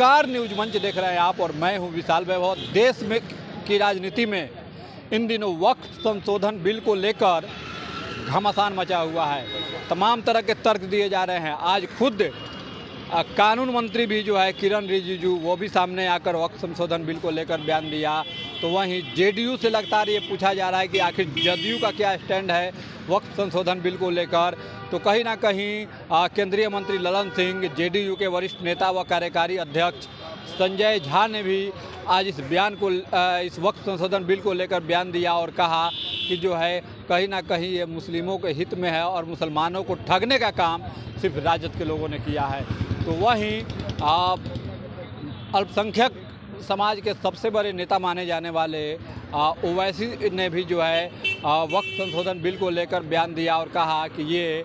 नमस्कार, न्यूज मंच देख रहे हैं आप और मैं हूं विशाल वैभव। देश में की राजनीति में इन दिनों वक्फ संशोधन बिल को लेकर घमासान मचा हुआ है। तमाम तरह के तर्क दिए जा रहे हैं। आज खुद कानून मंत्री भी जो है किरण रिजिजू, वो भी सामने आकर वक्फ संशोधन बिल को लेकर बयान दिया। तो वहीं जेडीयू से लगातार ये पूछा जा रहा है कि आखिर जदयू का क्या स्टैंड है वक्फ संशोधन बिल को लेकर। तो कहीं ना कहीं केंद्रीय मंत्री ललन सिंह, जेडीयू के वरिष्ठ नेता व कार्यकारी अध्यक्ष संजय झा ने भी आज इस बयान को इस वक्फ संशोधन बिल को लेकर बयान दिया और कहा कि जो है कहीं ना कहीं ये मुस्लिमों के हित में है और मुसलमानों को ठगने का काम सिर्फ राजद के लोगों ने किया है। तो वहीं अल्पसंख्यक समाज के सबसे बड़े नेता माने जाने वाले ओवैसी ने भी जो है वक्फ संशोधन बिल को लेकर बयान दिया और कहा कि ये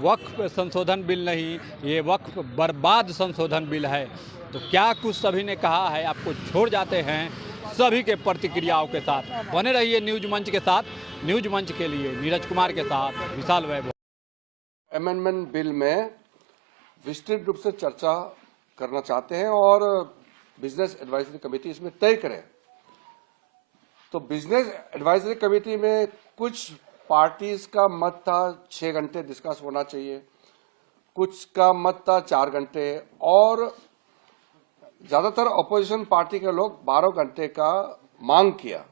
वक्फ संशोधन बिल नहीं, ये वक्फ बर्बाद संशोधन बिल है। तो क्या कुछ सभी ने कहा है, आपको छोड़ जाते हैं सभी के प्रतिक्रियाओं के साथ। बने रहिए न्यूज मंच के साथ। न्यूज मंच के लिए नीरज कुमार के साथ विशाल वैभव। अमेंडमेंट बिल में विस्तृत रूप से चर्चा करना चाहते हैं और बिजनेस एडवाइजरी कमेटी इसमें तय करे। तो बिजनेस एडवाइजरी कमेटी में कुछ पार्टीज का मत था 6 घंटे डिस्कस होना चाहिए, कुछ का मत था 4 घंटे और ज्यादातर अपोजिशन पार्टी के लोग 12 घंटे का मांग किया।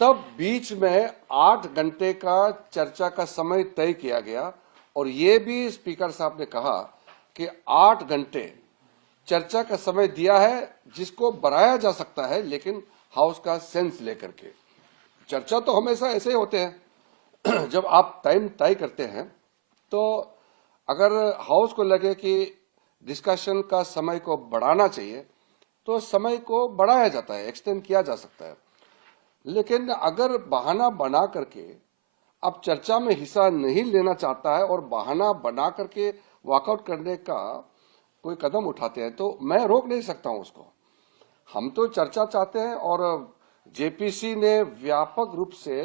तब बीच में 8 घंटे का चर्चा का समय तय किया गया और ये भी स्पीकर साहब ने कहा कि 8 घंटे चर्चा का समय दिया है जिसको बढ़ाया जा सकता है, लेकिन हाउस का सेंस लेकर के। चर्चा तो हमेशा ऐसे ही होते हैं जब आप टाइम तय करते हैं तो अगर हाउस को लगे कि डिस्कशन का समय को बढ़ाना चाहिए तो समय को बढ़ाया जाता है, एक्सटेंड किया जा सकता है। लेकिन अगर बहाना बना करके अब चर्चा में हिस्सा नहीं लेना चाहता है और बहाना बना करके वॉकआउट करने का कोई कदम उठाते हैं तो मैं रोक नहीं सकता हूं उसको। हम तो चर्चा चाहते हैं और जेपीसी ने व्यापक रूप से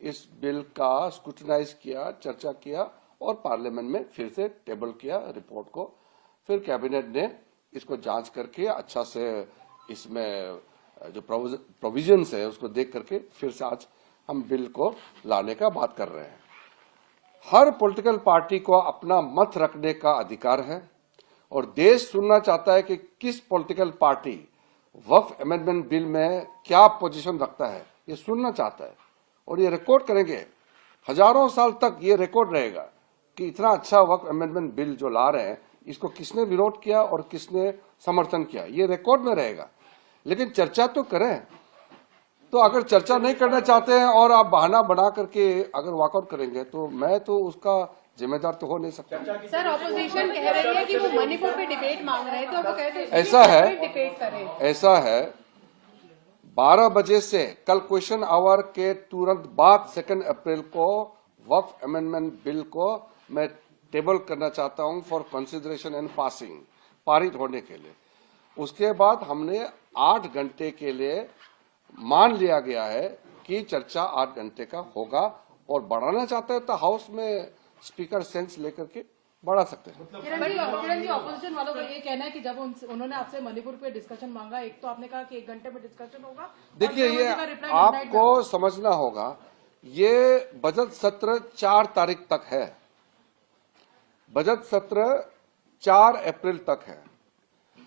इस बिल का स्क्रूटिनाइज किया, चर्चा किया और पार्लियामेंट में फिर से टेबल किया रिपोर्ट को। फिर कैबिनेट ने इसको जांच करके अच्छा से इसमें जो प्रोविजंस है उसको देख करके फिर से आज हम बिल को लाने का बात कर रहे हैं। हर पॉलिटिकल पार्टी को अपना मत रखने का अधिकार है और देश सुनना चाहता है कि किस पॉलिटिकल पार्टी वक्फ अमेंडमेंट बिल में क्या पोजीशन रखता है, ये सुनना चाहता है और ये रिकॉर्ड करेंगे। हजारों साल तक ये रिकॉर्ड रहेगा कि इतना अच्छा वक्फ अमेंडमेंट बिल जो ला रहे हैं इसको किसने विरोध किया और किसने समर्थन किया, ये रिकॉर्ड में रहेगा। लेकिन चर्चा तो करें। तो अगर चर्चा नहीं करना चाहते हैं और आप बहाना बना करके अगर वॉकआउट करेंगे तो मैं तो उसका जिम्मेदार तो हो नहीं सकता। सर, ऑपोजिशन कह रही है कि वो मणिपुर पे डिबेट मांग रहे थे, वो कहते हैं ऐसा है 12 बजे से कल क्वेश्चन आवर के तुरंत बाद 2 अप्रैल को वक्फ अमेंडमेंट बिल को मैं टेबल करना चाहता हूं फॉर कंसिडरेशन एंड पासिंग, पारित होने के लिए। उसके बाद हमने 8 घंटे के लिए मान लिया गया है कि चर्चा 8 घंटे का होगा और बढ़ाना चाहते हैं तो हाउस में स्पीकर सेंस लेकर के बढ़ा सकते हैं। किरण जी, ऑपोजिशन वालों का ये कहना है कि जब उन्होंने आपसे मणिपुर पे डिस्कशन मांगा, एक तो आपने कहा कि 1 घंटे में डिस्कशन होगा। देखिए, ये आपको समझना होगा, ये बजट सत्र 4 तारीख तक है। बजट सत्र 4 अप्रैल तक है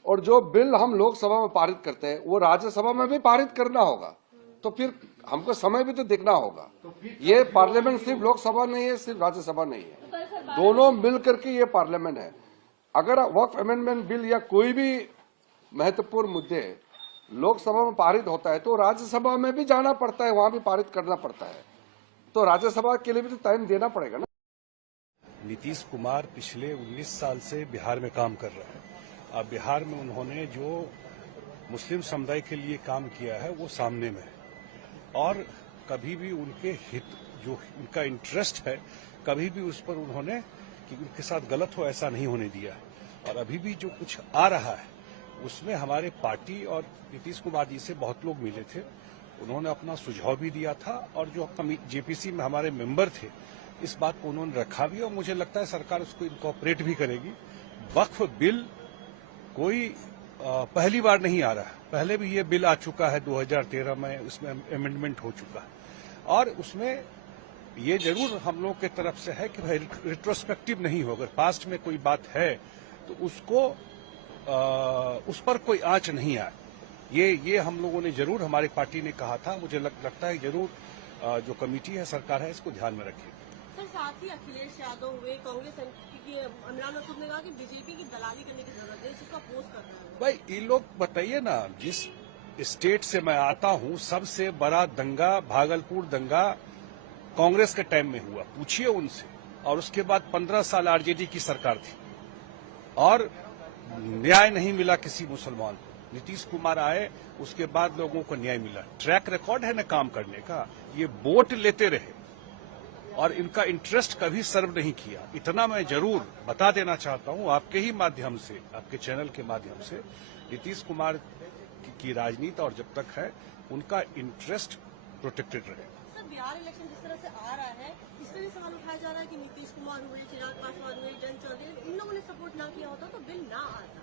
और जो बिल हम लोकसभा में पारित करते हैं वो राज्यसभा में भी पारित करना होगा। तो फिर हमको समय भी तो देखना होगा। ये पार्लियामेंट सिर्फ लोकसभा नहीं है, सिर्फ राज्यसभा नहीं है, दोनों मिल करके ये पार्लियामेंट है। अगर वक्फ अमेंडमेंट बिल या कोई भी महत्वपूर्ण मुद्दे लोकसभा में पारित होता है तो राज्यसभा में भी जाना पड़ता है, वहां भी पारित करना पड़ता है। तो राज्यसभा के लिए भी तो टाइम देना पड़ेगा ना। नीतीश कुमार पिछले 19 साल से बिहार में काम कर रहे हैं। अब बिहार में उन्होंने जो मुस्लिम समुदाय के लिए काम किया है वो सामने में है और कभी भी उनके हित, जो उनका इंटरेस्ट है, कभी भी उस पर उन्होंने कि उनके साथ गलत हो ऐसा नहीं होने दिया। और अभी भी जो कुछ आ रहा है उसमें हमारे पार्टी और नीतीश कुमार जी से बहुत लोग मिले थे, उन्होंने अपना सुझाव भी दिया था और जो जेपीसी में हमारे मेंबर थे इस बात को उन्होंने रखा भी और मुझे लगता है सरकार उसको इनकॉर्पोरेट भी करेगी। वक्फ बिल कोई पहली बार नहीं आ रहा है। पहले भी ये बिल आ चुका है 2013 में, उसमें अमेंडमेंट हो चुका है और उसमें ये जरूर हम लोग की तरफ से है कि भाई रिट्रोस्पेक्टिव नहीं हो। अगर पास्ट में कोई बात है तो उसको उस पर कोई आंच नहीं आए। ये हम लोगों ने जरूर, हमारी पार्टी ने कहा था। मुझे लगता है जरूर जो कमेटी है, सरकार है, इसको ध्यान में रखेगी। सर, साथ ही अखिलेश यादव हुए, कांग्रेस की इमरान मसूद ने कहा कि बीजेपी की दलाली करने की जरूरत है, इसको अपोज कर रहे हैं। भाई ये लोग बताइए ना, जिस स्टेट से मैं आता हूं, सबसे बड़ा दंगा, भागलपुर दंगा कांग्रेस के टाइम में हुआ, पूछिए उनसे। और उसके बाद 15 साल आरजेडी की सरकार थी और न्याय नहीं मिला किसी मुसलमान को। नीतीश कुमार आए, उसके बाद लोगों को न्याय मिला। ट्रैक रिकॉर्ड है ना काम करने का। ये वोट लेते रहे और इनका इंटरेस्ट कभी सर्व नहीं किया। इतना मैं जरूर बता देना चाहता हूं आपके ही माध्यम से, आपके चैनल के माध्यम से, नीतीश कुमार की राजनीति और जब तक है, उनका इंटरेस्ट प्रोटेक्टेड रहे। सर, बिहार इलेक्शन जिस तरह से आ रहा है, इसमें भी सवाल उठाया जा रहा है कि नीतीश कुमार हुए, चिराग पासवान हुए, जयंत चौधरी, इन लोगों ने सपोर्ट ना किया होता तो बिल ना आता।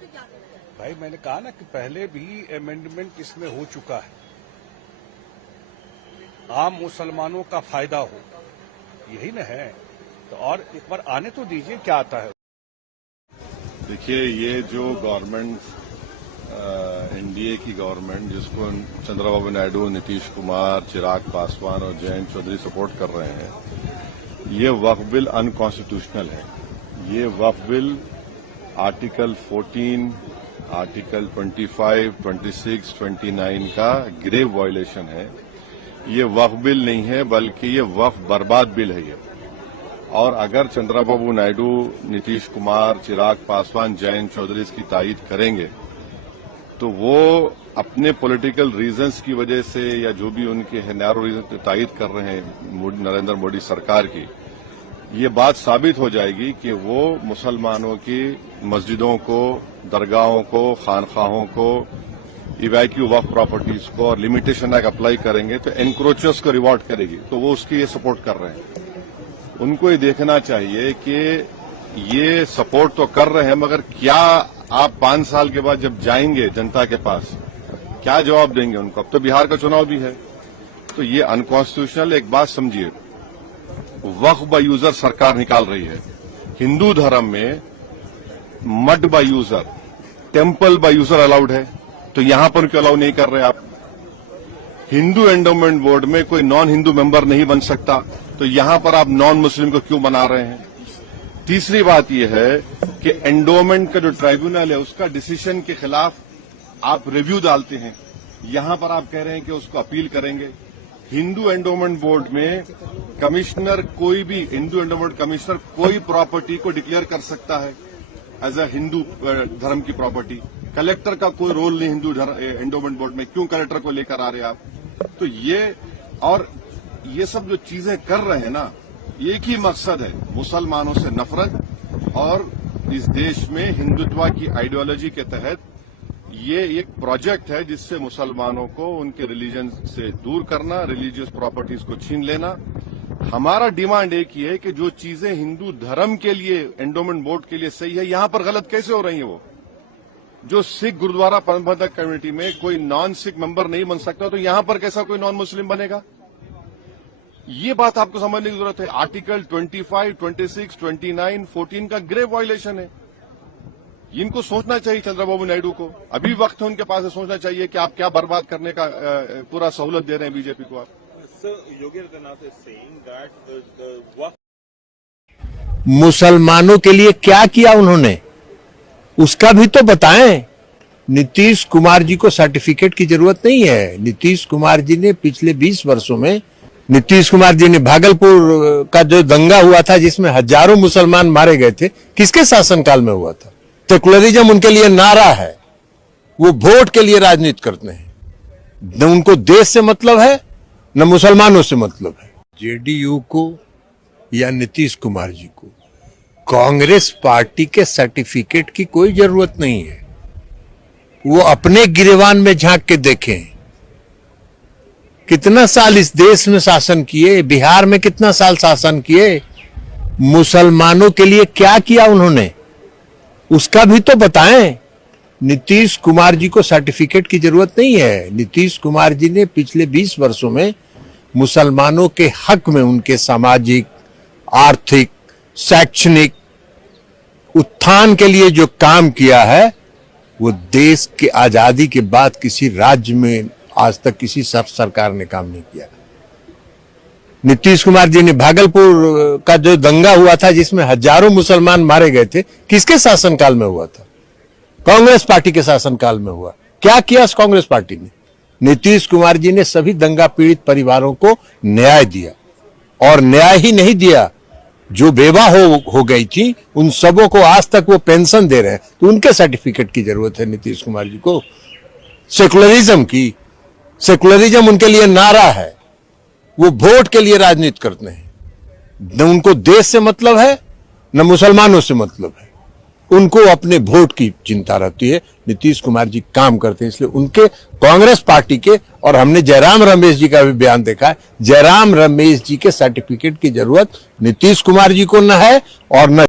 तो क्या कहना चाहिए? भाई मैंने कहा ना कि पहले भी अमेंडमेंट इसमें हो चुका है। आम मुसलमानों का फायदा हो, यही न है। तो और एक बार आने तो दीजिए, क्या आता है। देखिए, ये जो गवर्नमेंट एनडीए की गवर्नमेंट, जिसको चंद्रबाबू नायडू, नीतीश कुमार, चिराग पासवान और जयंत चौधरी सपोर्ट कर रहे हैं, ये वक्फ बिल अनकॉन्स्टिट्यूशनल है। ये वक्फ बिल आर्टिकल 14, आर्टिकल 25, 26, 29 का ग्रेव वायलेशन है। ये वक्फ बिल नहीं है, बल्कि ये वक्फ बर्बाद बिल है ये। और अगर चंद्रबाबू नायडू, नीतीश कुमार, चिराग पासवान, जयंत चौधरी इसकी तायीद करेंगे तो वो अपने पॉलिटिकल रीजंस की वजह से, या जो भी उनके है नैरो रीजन तायीद कर रहे हैं नरेंद्र मोदी सरकार की, ये बात साबित हो जाएगी कि वो मुसलमानों की मस्जिदों को, दरगाहों को, खानखाहों को, इवैक्यू वक्फ प्रॉपर्टीज को और लिमिटेशन एक्ट अप्लाई करेंगे तो एनक्रोचर्स को रिवॉर्ड करेगी। तो वो उसकी ये सपोर्ट कर रहे हैं। उनको ये देखना चाहिए कि ये सपोर्ट तो कर रहे हैं, मगर क्या आप 5 साल के बाद जब जाएंगे जनता के पास, क्या जवाब देंगे उनको? अब तो बिहार का चुनाव भी है। तो ये अनकॉन्स्टिट्यूशनल। एक बात समझिए, वक्फ बाय यूजर सरकार निकाल रही है। हिंदू धर्म में mud by user, temple by user allowed है, तो यहां पर क्यों अलाउ नहीं कर रहे आप? हिंदू एंडोमेंट बोर्ड में कोई नॉन हिंदू मेंबर नहीं बन सकता, तो यहां पर आप नॉन मुस्लिम को क्यों बना रहे हैं? तीसरी बात यह है कि एंडोमेंट का जो ट्राइब्यूनल है, उसका डिसीजन के खिलाफ आप रिव्यू डालते हैं, यहां पर आप कह रहे हैं कि उसको अपील करेंगे। हिंदू एंडोमेंट बोर्ड में कमिश्नर, कोई भी हिंदू एंडोमेंट कमिश्नर कोई प्रॉपर्टी को डिक्लेयर कर सकता है एज अ हिंदू धर्म की प्रॉपर्टी। कलेक्टर का कोई रोल नहीं हिंदू एंडोमेंट बोर्ड में, क्यों कलेक्टर को लेकर आ रहे हैं आप? तो ये सब जो चीजें कर रहे हैं ना, एक ही मकसद है, मुसलमानों से नफरत और इस देश में हिंदुत्व की आइडियोलॉजी के तहत ये एक प्रोजेक्ट है जिससे मुसलमानों को उनके रिलीजन से दूर करना, रिलीजियस प्रॉपर्टीज को छीन लेना। हमारा डिमांड एक ही है कि जो चीजें हिंदू धर्म के लिए, एंडोमेंट बोर्ड के लिए सही है, यहां पर गलत कैसे हो रही है? वो जो सिख गुरुद्वारा प्रबंधक कमेटी में कोई नॉन सिख मेंबर नहीं बन सकता, तो यहां पर कैसा कोई नॉन मुस्लिम बनेगा? ये बात आपको समझने की जरूरत है। आर्टिकल 25, 26, 29, 14 का ग्रेव वायलेशन है। इनको सोचना चाहिए चंद्रबाबू नायडू को। अभी वक्त है उनके पास सोचना चाहिए कि आप क्या बर्बाद करने का पूरा सहूलत दे रहे हैं बीजेपी को आप। मुसलमानों के लिए क्या किया उन्होंने, उसका भी तो बताएं। नीतीश कुमार जी को सर्टिफिकेट की जरूरत नहीं है। नीतीश कुमार जी ने पिछले 20 वर्षों में, नीतीश कुमार जी ने भागलपुर का जो दंगा हुआ था जिसमें हजारों मुसलमान मारे गए थे, किसके शासनकाल में हुआ था? सेकुलरिज्म उनके लिए नारा है, वो वोट के लिए राजनीति करते हैं। न उनको देश से मतलब है, न मुसलमानों से मतलब है। जेडीयू को या नीतीश कुमार जी को कांग्रेस पार्टी के सर्टिफिकेट की कोई जरूरत नहीं है। वो अपने गिरेबान में झांक के देखें, कितना साल इस देश में शासन किए, बिहार में कितना साल शासन किए, मुसलमानों के लिए क्या किया उन्होंने, उसका भी तो बताएं। नीतीश कुमार जी को सर्टिफिकेट की जरूरत नहीं है। नीतीश कुमार जी ने पिछले 20 वर्षों में मुसलमानों के हक में उनके सामाजिक, आर्थिक, शैक्षणिक उत्थान के लिए जो काम किया है वो देश के आजादी के बाद किसी राज्य में आज तक किसी सरकार ने काम नहीं किया। नीतीश कुमार जी ने भागलपुर का जो दंगा हुआ था जिसमें हजारों मुसलमान मारे गए थे, किसके शासनकाल में हुआ था? कांग्रेस पार्टी के शासनकाल में हुआ। क्या किया कांग्रेस पार्टी ने? नीतीश कुमार जी ने सभी दंगा पीड़ित परिवारों को न्याय दिया, और न्याय ही नहीं दिया, जो बेवा हो गई थी उन सबों को आज तक वो पेंशन दे रहे हैं। तो उनके सर्टिफिकेट की जरूरत है नीतीश कुमार जी को। सेकुलरिज्म की, सेकुलरिज्म उनके लिए नारा है, वो वोट के लिए राजनीति करते हैं। न उनको देश से मतलब है न मुसलमानों से मतलब है, उनको अपने वोट की चिंता रहती है। नीतीश कुमार जी काम करते हैं, इसलिए उनके कांग्रेस पार्टी के, और हमने जयराम रमेश जी का भी बयान देखा है, जयराम रमेश जी के सर्टिफिकेट की जरूरत नीतीश कुमार जी को न है और न